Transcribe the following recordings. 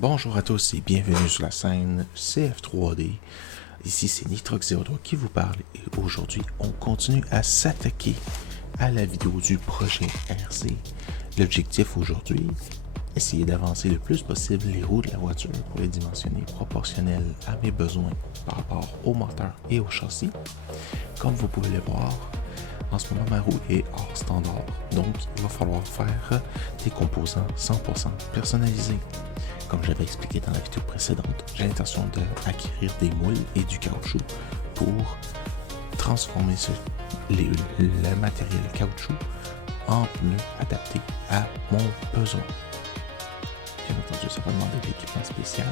Bonjour à tous et bienvenue sur la scène CF3D. Ici c'est Nitrox03 qui vous parle et aujourd'hui on continue à s'attaquer à la vidéo du projet RC. L'objectif aujourd'hui, essayer d'avancer le plus possible les roues de la voiture pour les dimensionner proportionnelles à mes besoins par rapport au moteur et au châssis. Comme vous pouvez le voir, en ce moment ma roue est hors standard, donc il va falloir faire des composants 100% personnalisés. Comme j'avais expliqué dans la vidéo précédente, j'ai l'intention d'acquérir des moules et du caoutchouc pour transformer le matériel caoutchouc en pneus adaptés à mon besoin. Bien entendu, ça va demander de l'équipement spécial.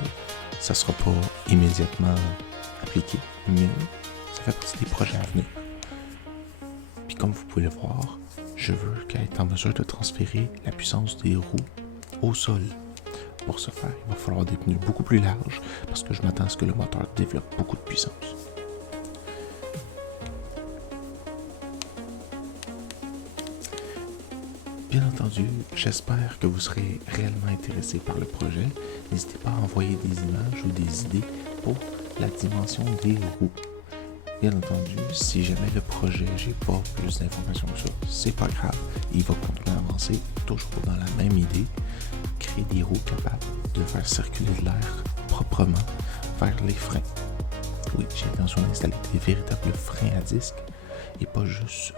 Ça ne sera pas immédiatement appliqué, mais ça fait partie des projets à venir. Puis comme vous pouvez le voir, je veux qu'elle soit en mesure de transférer la puissance des roues au sol. Pour ce faire, il va falloir des pneus beaucoup plus larges parce que je m'attends à ce que le moteur développe beaucoup de puissance. Bien entendu, j'espère que vous serez réellement intéressé par le projet. N'hésitez pas à envoyer des images ou des idées pour la dimension des roues. Bien entendu, si jamais le projet, j'ai pas plus d'informations que ça, c'est pas grave. Il va continuer à avancer toujours dans la même idée. Créer des roues capables de faire circuler de l'air proprement vers les freins. Oui, j'ai l'intention d'installer des véritables freins à disque et pas juste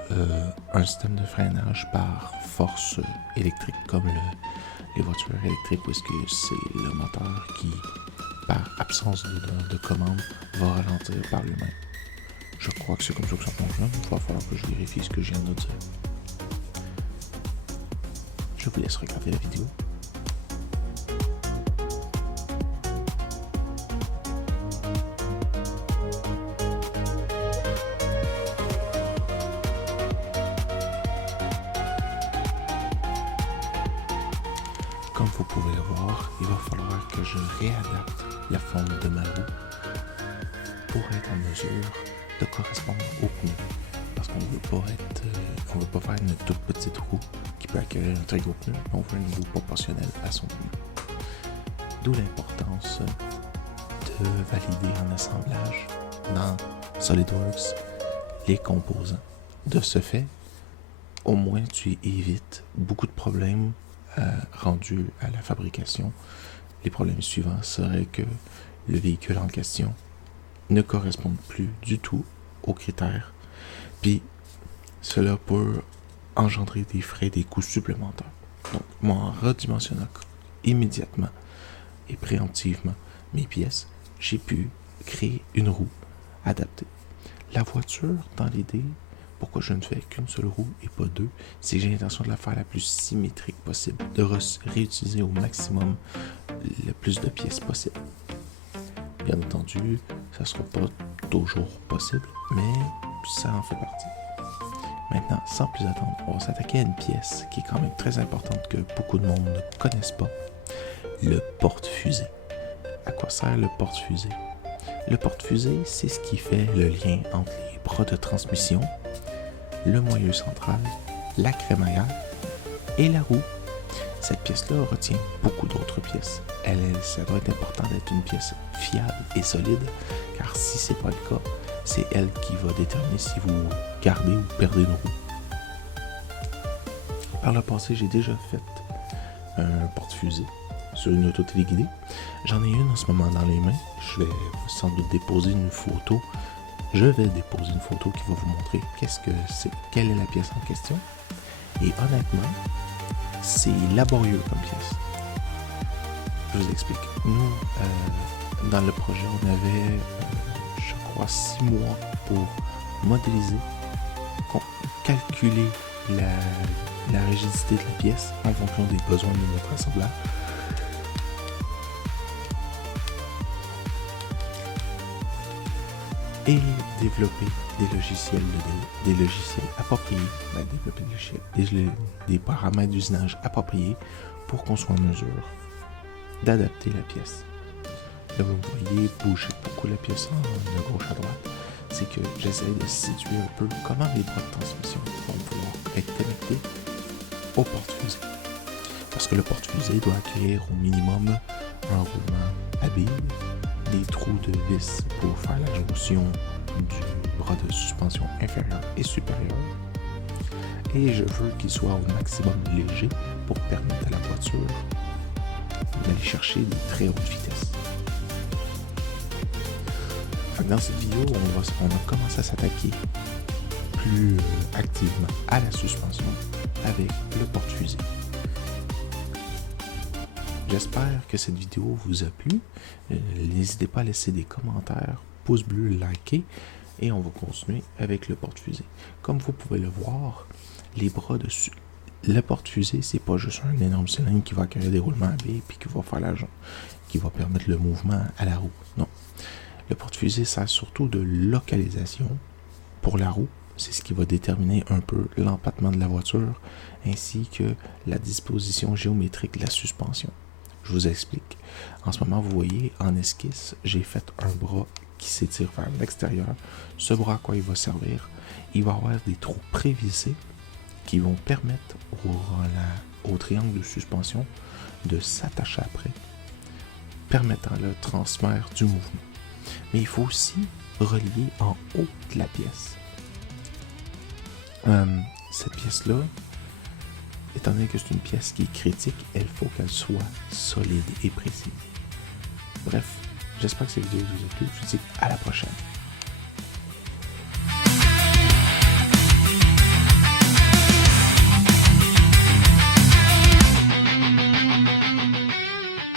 un système de freinage par force électrique comme les voitures électriques où est-ce que c'est le moteur qui, par absence de commande, va ralentir par lui-même. Je crois que c'est comme ça que ça fonctionne. Il va falloir que je vérifie ce que je viens de dire. Je vous laisse regarder la vidéo. Comme vous pouvez le voir, il va falloir que je réadapte la forme de ma roue pour être en mesure de correspondre au pneu. Parce qu'on ne veut pas faire une toute petite roue qui peut accueillir un très gros pneu, on veut une roue proportionnelle à son pneu. D'où l'importance de valider en assemblage dans SolidWorks les composants. De ce fait, au moins tu évites beaucoup de problèmes rendus à la fabrication. Les problèmes suivants seraient que le véhicule en question ne correspond plus du tout aux critères, puis cela peut engendrer des frais, des coûts supplémentaires. Donc, moi, en redimensionnant immédiatement et préemptivement mes pièces, j'ai pu créer une roue adaptée. La voiture, dans l'idée, pourquoi je ne fais qu'une seule roue et pas deux, c'est que j'ai l'intention de la faire la plus symétrique possible, de réutiliser au maximum le plus de pièces possible. Bien entendu, ça ne sera pas toujours possible, mais ça en fait partie. Maintenant, sans plus attendre, on va s'attaquer à une pièce qui est quand même très importante que beaucoup de monde ne connaissent pas, le porte-fusée. À quoi sert le porte-fusée? Le porte-fusée, c'est ce qui fait le lien entre les bras de transmission, le moyeu central, la crémaillère et la roue. Cette pièce-là retient beaucoup d'autres pièces. Ça doit être important d'être une pièce fiable et solide, car si c'est pas le cas, c'est elle qui va déterminer si vous gardez ou perdez une roue. Par le passé, j'ai déjà fait un porte-fusée sur une auto téléguidée. J'en ai une en ce moment dans les mains. Je vais sans doute déposer une photo. Je vais déposer une photo qui va vous montrer quelle est la pièce en question. Et honnêtement, c'est laborieux comme pièce. Je vous explique. Nous, dans le projet, on avait, je crois, 6 mois pour modéliser, calculer la rigidité de la pièce en fonction des besoins de notre assemblage. Et développer des logiciels appropriés, développer des paramètres d'usinage appropriés pour qu'on soit en mesure d'adapter la pièce. Là, vous voyez bouger beaucoup la pièce de gauche à droite. C'est que j'essaie de situer un peu comment les bras de transmission vont pouvoir être connectés au porte-fusée. Parce que le porte-fusée doit accueillir au minimum un roulement habile, des trous de vis pour faire la jonction du bras de suspension inférieur et supérieur. Et je veux qu'il soit au maximum léger pour permettre à la voiture d'aller chercher des très hautes vitesses. Dans cette vidéo, on a commencé à s'attaquer plus activement à la suspension avec le porte-fusée. J'espère que cette vidéo vous a plu. N'hésitez pas à laisser des commentaires, pouce bleu, liker, et on va continuer avec le porte-fusée. Comme vous pouvez le voir, les bras dessus. Le porte-fusée, c'est pas juste un énorme cylindre qui va accueillir des roulements à billes puis qui va faire l'argent, qui va permettre le mouvement à la roue. Non. Le porte-fusée sert surtout de localisation pour la roue. C'est ce qui va déterminer un peu l'empattement de la voiture ainsi que la disposition géométrique de la suspension. Je vous explique. En ce moment, vous voyez, en esquisse, j'ai fait un bras qui s'étire vers l'extérieur. Ce bras, à quoi il va servir? Il va avoir des trous prévissés qui vont permettre au triangle de suspension de s'attacher après, permettant le transfert du mouvement. Mais il faut aussi relier en haut de la pièce. Cette pièce-là, étant donné que c'est une pièce qui est critique, il faut qu'elle soit solide et précise. Bref, j'espère que cette vidéo vous a plu. Je vous dis à la prochaine.